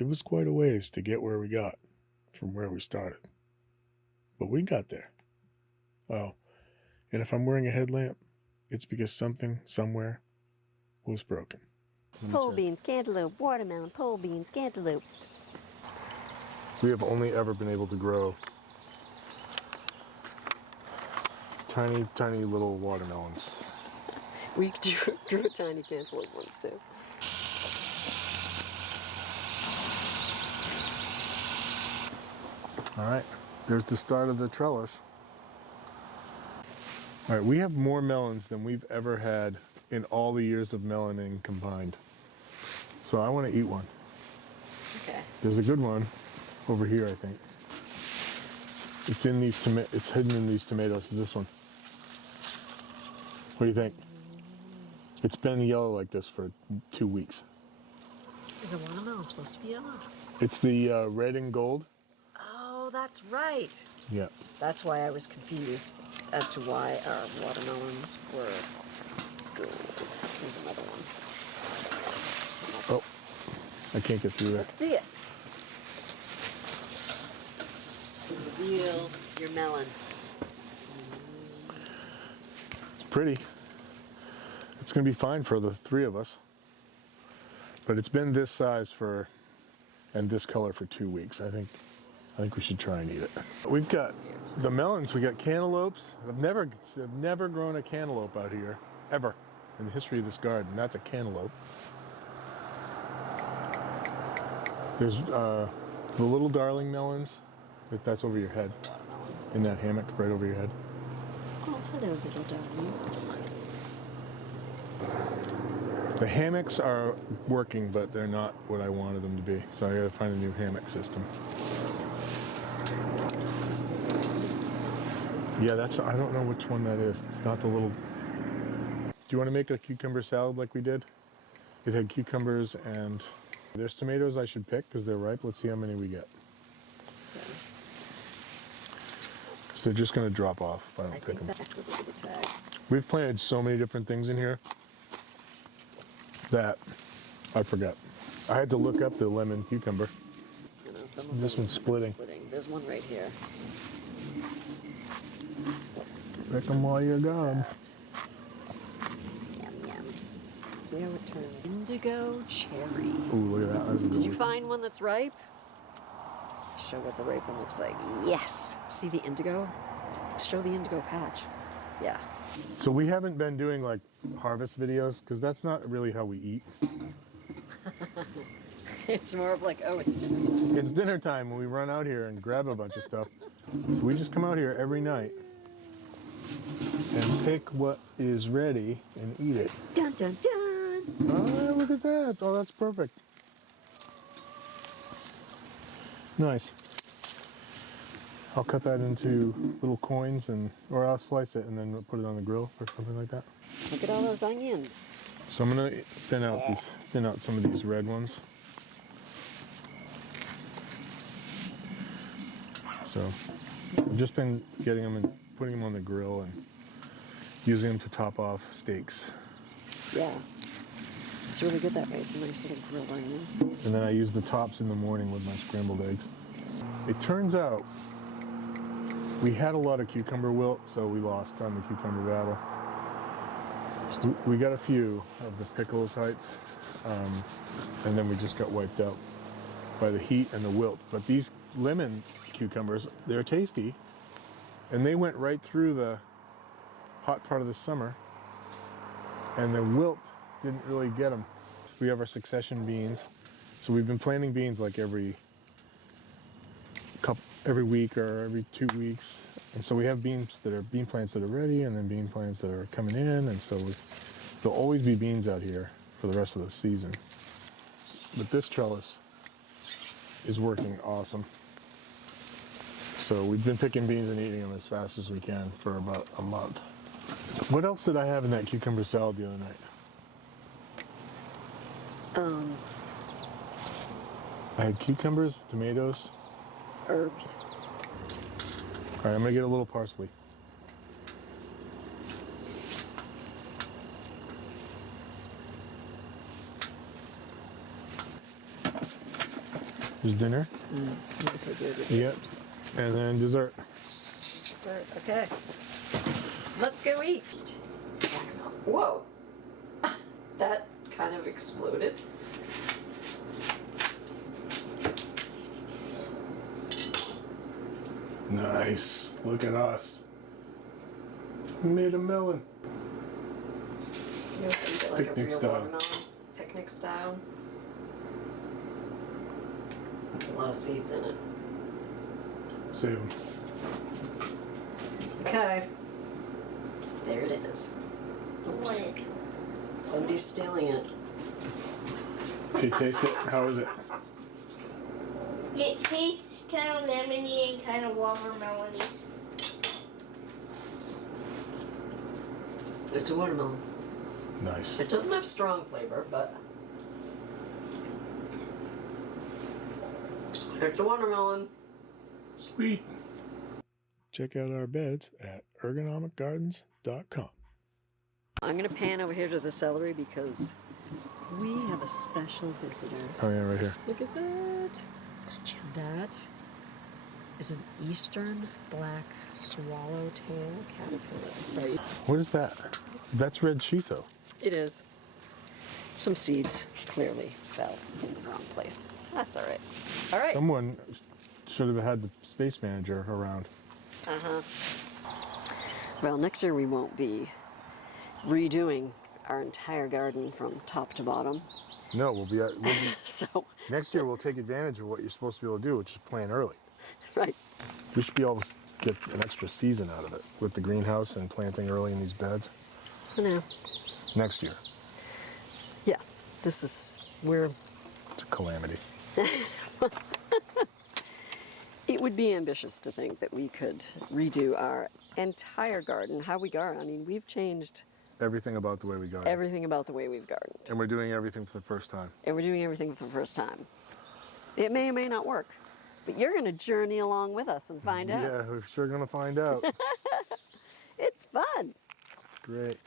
it was quite a ways to get where we got from where we started. But we got there. Oh, and if I'm wearing a headlamp, it's because something, somewhere, was broken. Pole beans, cantaloupe, watermelon, pole beans, cantaloupe. We have only ever been able to grow tiny, tiny little watermelons. We grew a tiny cantaloupe once too. All right, there's the start of the trellis. All right, we have more melons than we've ever had in all the years of meloning combined. So I want to eat one. Okay. There's a good one over here, I think. It's in these it's hidden in these tomatoes. Is this one? What do you think? It's been yellow like this for 2 weeks. Is a watermelon supposed to be yellow? It's the red and gold. Oh, that's right. Yeah. That's why I was confused as to why our watermelons were gold. Here's another one. Oh, I can't get through it. Let's see it. Reveal your melon. It's pretty. It's going to be fine for the 3 of us. But it's been this size and this color for 2 weeks. I think we should try and eat it. We've got the melons. We got cantaloupes. I've never grown a cantaloupe out here, ever, in the history of this garden. That's a cantaloupe. There's the little darling melons. That's over your head. In that hammock, right over your head. Oh, hello, little darling. The hammocks are working, but they're not what I wanted them to be. So I gotta find a new hammock system. Yeah, I don't know which one that is. It's not the little... Do you want to make a cucumber salad like we did? It had cucumbers and... There's tomatoes I should pick because they're ripe. Let's see how many we get. Because they're just going to drop off if I don't pick them. The tag. We've planted so many different things in here that I forgot. I had to look up the lemon cucumber. You know, This one's splitting. There's one right here. Pick them while you're gone. Yum, yum. See how it turns. Indigo cherry. Ooh, look at that. That's a good Did you one. find one that's ripe? Show what the ripe one looks like. Yes. See the indigo? Show the indigo patch. Yeah. So we haven't been doing like harvest videos because that's not really how we eat. It's more of like, oh, it's dinner time. It's dinner time when we run out here and grab a bunch of stuff. So we just come out here every night and pick what is ready and eat it. Dun, dun, dun. Oh, look at that. Oh, that's perfect. Nice. I'll cut that into little coins or I'll slice it and then put it on the grill or something like that. Look at all those onions. So I'm gonna thin out some of these red ones. So I've just been getting them and putting them on the grill and using them to top off steaks. Yeah. It's really good that way. It's a nice little grilled onion. And then I use the tops in the morning with my scrambled eggs. It turns out we had a lot of cucumber wilt, so we lost on the cucumber battle. We got a few of the piccolo type, and then we just got wiped out by the heat and the wilt. But these lemon cucumbers, they're tasty, and they went right through the hot part of the summer, and the wilt didn't really get them. We have our succession beans, so we've been planting beans like every week or every 2 weeks, and so we have bean plants that are ready, and then bean plants that are coming in, and so there'll always be beans out here for the rest of the season. But this trellis is working awesome. So we've been picking beans and eating them as fast as we can for about a month. What else did I have in that cucumber salad the other night? I had cucumbers, tomatoes, Herbs. All right, I'm gonna get a little parsley. There's dinner. Smells so good with the Yep. herbs. And then dessert. Okay. Let's go eat. Whoa. That kind of exploded. Nice. Look at us. We made a melon. You know, like Picnic a real style. watermelon. Picnic style. That's a lot of seeds in it. Save them. Okay. There it is. Oops. Somebody's stealing it. Okay, taste it. How is it? It tastes kind of lemony and kind of watermelony. It's a watermelon. Nice. It doesn't have strong flavor, but it's a watermelon. Sweet. Check out our beds at ergonomicgardens.com. I'm going to pan over here to the celery because we have a special visitor. Oh yeah, right here. Look at that. That is an eastern black swallowtail caterpillar. Right. What is that? That's red shiso. It is. Some seeds clearly fell in the wrong place. That's all right. All right. Someone should have had the space manager around. Uh-huh. Well, next year we won't be redoing our entire garden from top to bottom. No, we'll be So, next year we'll take advantage of what you're supposed to be able to do, which is plant early. right. We should be able to get an extra season out of it with the greenhouse and planting early in these beds. I know. Next year. Yeah, this is where It's a calamity. it would be ambitious to think that we could redo our entire garden, how we garden. I mean, we've changed Everything about the way we garden. everything about the way we've gardened. And we're doing everything for the first time. And we're doing everything for the first time. It may or may not work, but you're going to journey along with us and find out. Yeah, we're sure gonna find out. It's fun. It's great.